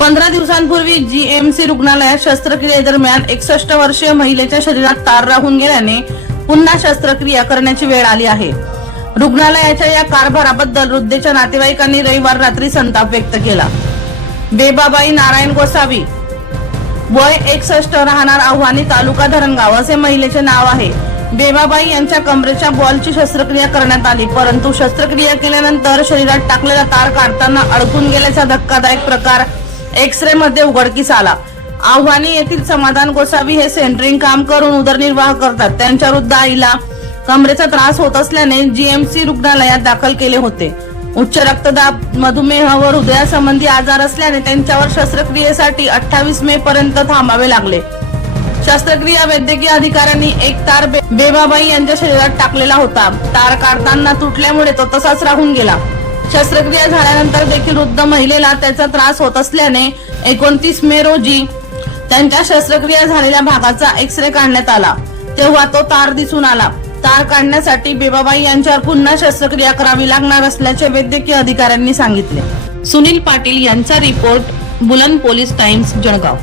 पंधरा दिवसांपूर्वी जीएमसी रुग्णालयात शस्त्रक्रियेदरम्यान एकसष्ट वर्षीय महिलेच्या शरीरात तार राहून गेल्याने पुन्हा शस्त्रक्रिया करण्याची वेळ आली आहे. रुग्णालयाच्या या कारभाराबद्दल वृद्धेच्या नातेवाईकांनी रविवार रात्री संताप व्यक्त केला. बेबाबाई नारायण गोसावी वय एकसष्ट राहणार आव्हानी तालुका धरणगाव असे महिलेचे नाव आहे. बेबाबाई यांच्या कमरेच्या बॉलची शस्त्रक्रिया करण्यात आली परंतु शस्त्रक्रिया केल्यानंतर शरीरात टाकलेला तार काढताना अडकून गेल्याचा धक्कादायक प्रकार एक्स रे मध्ये उघडकीस आला. आव्हाने येथील समाधान गोसावी हे सेंटरिंग काम करून उदरनिर्वाह करतात. त्यांच्या वृद्ध आईला कमरेचा त्रास होत असल्याने जीएमसी रुग्णालयात दाखल केले होते. उच्च रक्तदाब मधुमेह व हृदयासंबंधी आजार असल्याने त्यांच्यावर शस्त्रक्रियेसाठी अठ्ठावीस मे पर्यंत थांबावे लागले. शस्त्रक्रिया वैद्यकीय अधिकाऱ्यांनी एक तार बे- बेबाबाई यांच्या शरीरात टाकलेला होता. तार काढताना तुटल्यामुळे तो तसाच राहून गेला. शस्त्रक्रिया झाल्यानंतर देखील वृद्ध महिलेला त्याचा त्रास होत असल्याने एकोणतीस मे रोजी त्यांच्या शस्त्रक्रिया झालेल्या भागाचा एक्स रे काढण्यात आला. तेव्हा तो तार दिसून आला. तार काढण्यासाठी बेबाबाई यांच्यावर पुन्हा शस्त्रक्रिया करावी लागणार असल्याचे वैद्यकीय अधिकाऱ्यांनी सांगितले. सुनील पाटील यांचा रिपोर्ट बुलंद पोलीस टाइम्स जळगाव.